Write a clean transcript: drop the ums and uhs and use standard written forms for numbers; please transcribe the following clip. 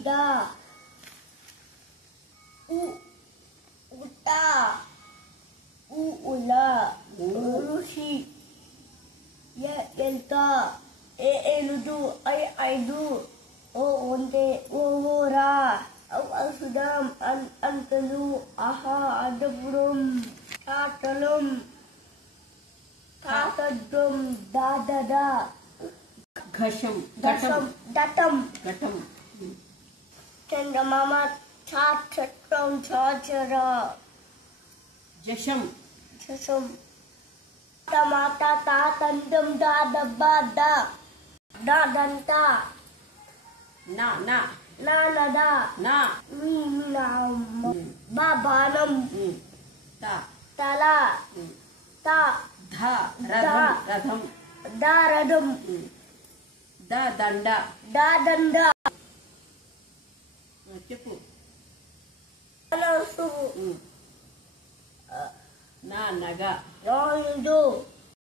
ida uta ula urushi elta eludu aidu onte ora asudam antalu aha adapurum tatalum tatadum dadada ఘషం datam ఘటం చందమామ చాచటం చాచరా జషం శశం టమాటా తాతందం దాదబ్బద దాదంత నా నా నానద నా మీనాం బాబానం తా తల తా ధ రథం రథం దారదం ద దండ దాదండ చెప్పు అనసు నా నగ రాయుడు